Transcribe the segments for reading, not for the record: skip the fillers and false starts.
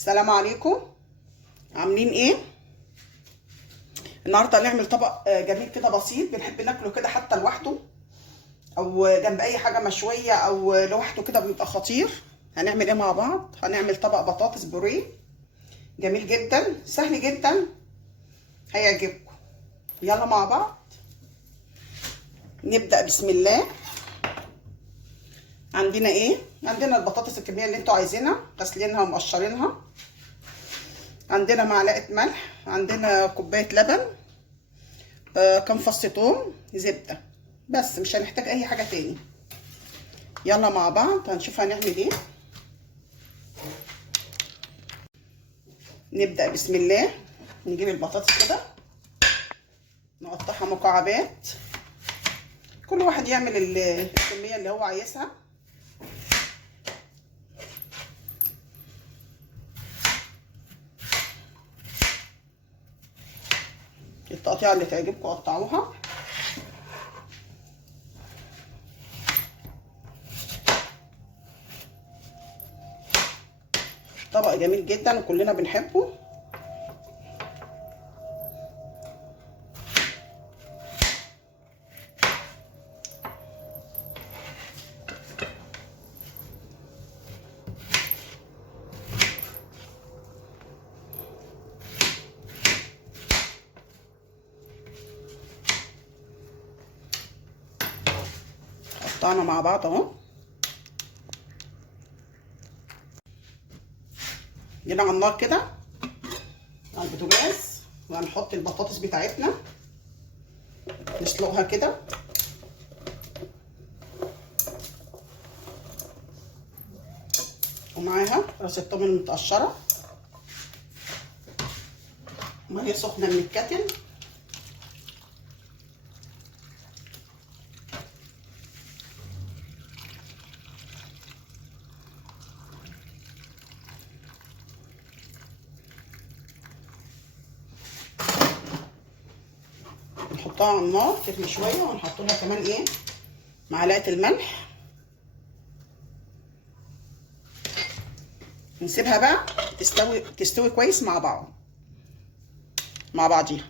السلام عليكم. عاملين ايه؟ النهارده هنعمل طبق جميل كده بسيط، بنحب ناكله كده حتى لوحده او جنب اي حاجه مشويه او لوحده كده بيبقى خطير. هنعمل ايه مع بعض؟ هنعمل طبق بطاطس بوريه جميل جدا، سهل جدا، هيعجبكم. يلا مع بعض نبدا. بسم الله. عندنا ايه؟ عندنا البطاطس الكميه اللي انتوا عايزينها، غسلينها ومقشرينها. عندنا معلقه ملح، عندنا كوبايه لبن، كام فص ثوم، زبده. بس مش هنحتاج اي حاجه تاني. يلا مع بعض هنشوف هنعمل ايه. نبدا. بسم الله. نجيب البطاطس كده نقطعها مكعبات، كل واحد يعمل الكميه اللي هو عايزها. التقطيعه اللي تعجبكم قطعوها. طبق جميل جدا وكلنا بنحبه. قطعنا مع بعض اهو. جينا على النار كده على البوتاجاز وهنحط البطاطس بتاعتنا نسلقها كده. ومعاها راس الثوم المتقشره، ميه سخنه من الكتل. نحطها على النار تغلي شويه ونحط لها كمان ايه، معلقه الملح. نسيبها بقى تستوي كويس مع بعضيها.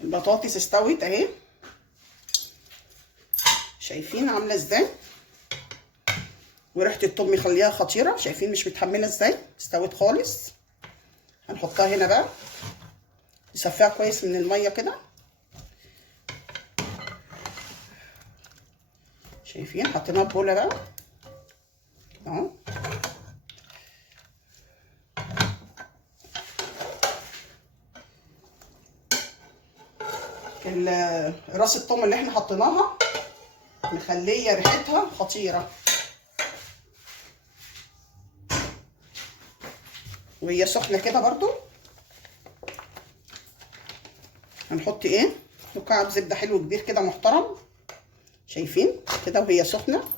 البطاطس استوت اهي، شايفين عامله ازاي؟ وريحه الثوم مخليها خطيره، شايفين مش متحمله ازاي؟ استوت خالص. هنحطها هنا بقى، نصفيها كويس من الميه كده. شايفين حطيناها في بوله بقى اهو. راس الثوم اللي احنا حطيناها مخليه ريحتها خطيره، وهي سخنه كده برضو. هنحط ايه، مكعب زبده حلو كبير كده محترم، شايفين كده وهي سخنه.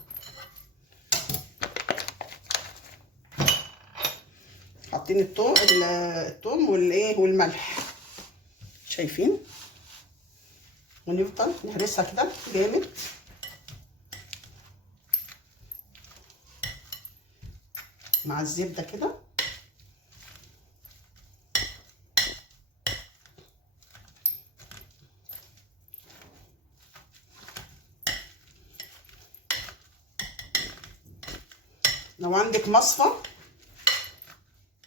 حاطين الثوم والايه والملح، شايفين. ونفضل نهرسها كده جامد. مع الزبده كده. لو عندك مصفى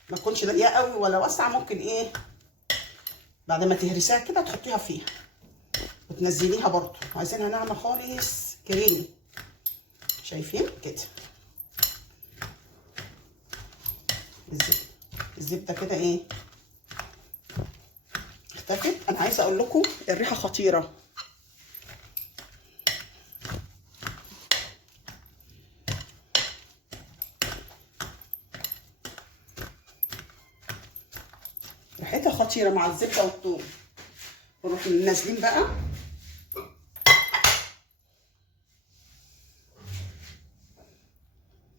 ما تكونش ضيقه قوي ولا واسعه، ممكن ايه بعد ما تهرسيها كده تحطيها فيها وتنزليها برضو. عايزينها ناعمه خالص كريمي، شايفين كده. الزبده كده ايه اختفت. انا عايزه اقول لكم الريحه خطيره. ريحتها خطيره مع الزبده والثوم. نروح نازلين بقى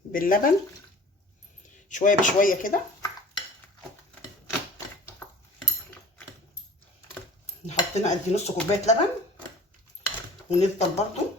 باللبن شويه بشويه كده. حطينا قد نص كوبايه لبن، ونفضل برضو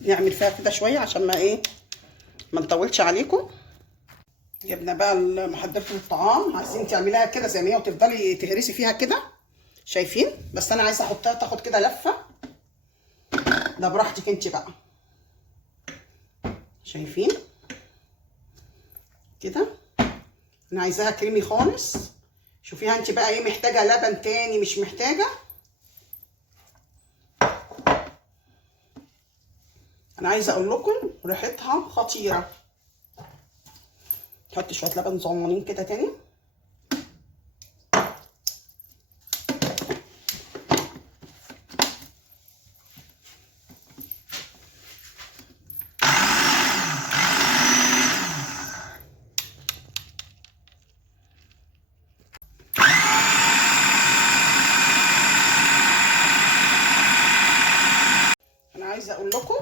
نعمل فيها كده شويه عشان ما نطولش عليكم. جبنا بقى محضره الطعام، عايزين تعمليها كده زي ما هي وتفضلي تهرسي فيها كده، شايفين؟ بس انا عايزه احطها تاخد كده لفه، ده براحتك انت بقى. شايفين كده؟ انا عايزاها كريمي خالص. شوفيها انت بقى ايه، محتاجه لبن تاني مش محتاجه. انا عايزه اقول لكم ريحتها خطيره. نحط شويه لبن صغننين كده تاني. انا عايزه اقول لكم،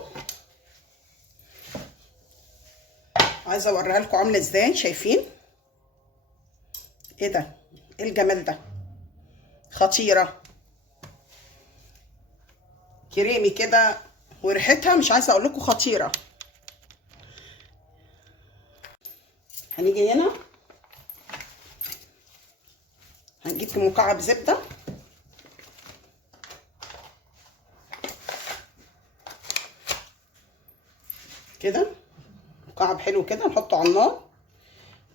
عايزه اوريها لكم عامله ازاي. شايفين ايه ده؟ ايه الجمال ده؟ خطيره، كريمي كده وريحتها مش عايزه اقول لكم خطيره. هنيجي هنا هنجيب مكعب زبده كده، مكعب حلو كده، نحطه على النار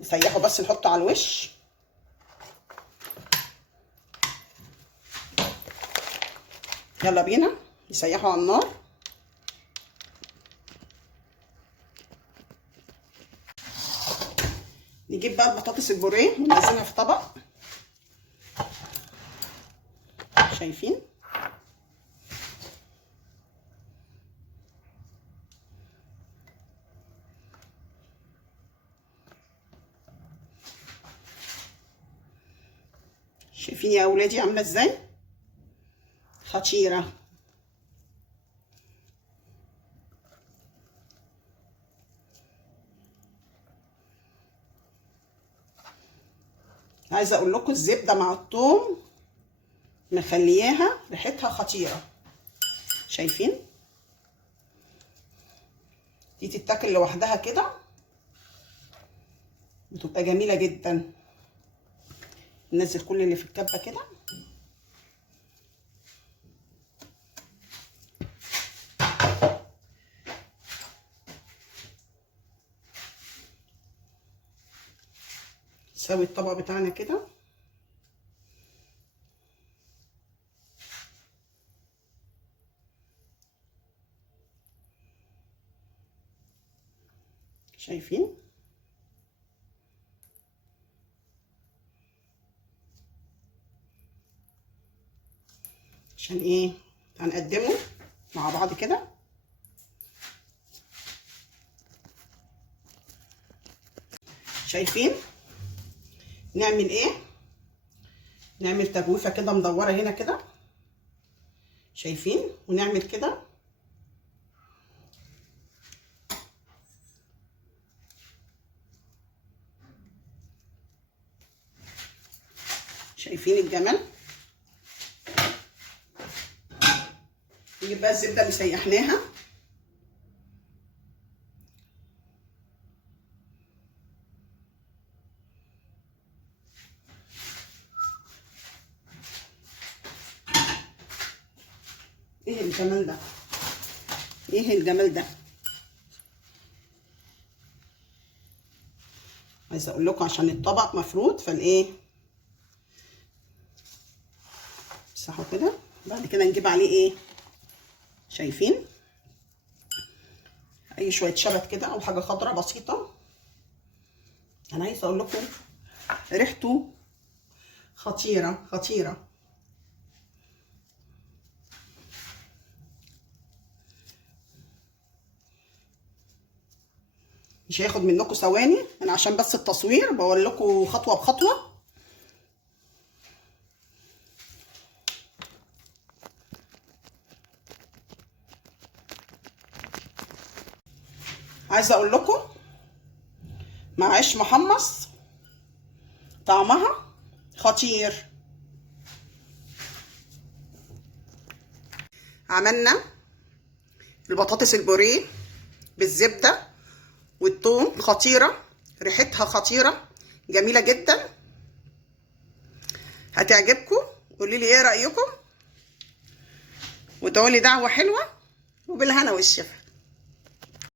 نسيحه، بس نحطه على الوش. يلا بينا نسيحه على النار. نجيب بقى البطاطس البوريه وننزلها في طبق. شايفين؟ شايفين يا اولادي عامله ازاي؟ خطيره. عايزه اقول لكم الزبده مع الثوم مخلياها ريحتها خطيره. شايفين؟ دي تتاكل لوحدها كده بتبقى جميله جدا. ننزل كل اللي في الكبه كده. نسوي الطبق بتاعنا كده. شايفين؟ عشان ايه؟ هنقدمه مع بعض كده. شايفين؟ نعمل ايه؟ نعمل تجويفه كده مدوره هنا كده. شايفين؟ ونعمل كده. شايفين الجمال؟ نجيب بقى الزبده اللي سيحناها. ايه الجمال ده؟ ايه الجمال ده؟ عايزه اقول لكم عشان الطبق مفرود فالايه، امسحه كده. بعد كده نجيب عليه ايه؟ شايفين؟ اي شويه شبت كده او حاجه خضراء بسيطه. انا عايزه اقول لكم ريحته خطيره خطيره. مش هياخد منكم ثواني، انا عشان بس التصوير بقول لكم خطوه بخطوه. عايزه اقول لكم مع عيش محمص طعمها خطير. عملنا البطاطس البوريه بالزبده والثوم، خطيره، ريحتها خطيره، جميله جدا، هتعجبكم. قولي لي ايه رايكم، وتقولي دعوه حلوه، وبالهنا والشفا.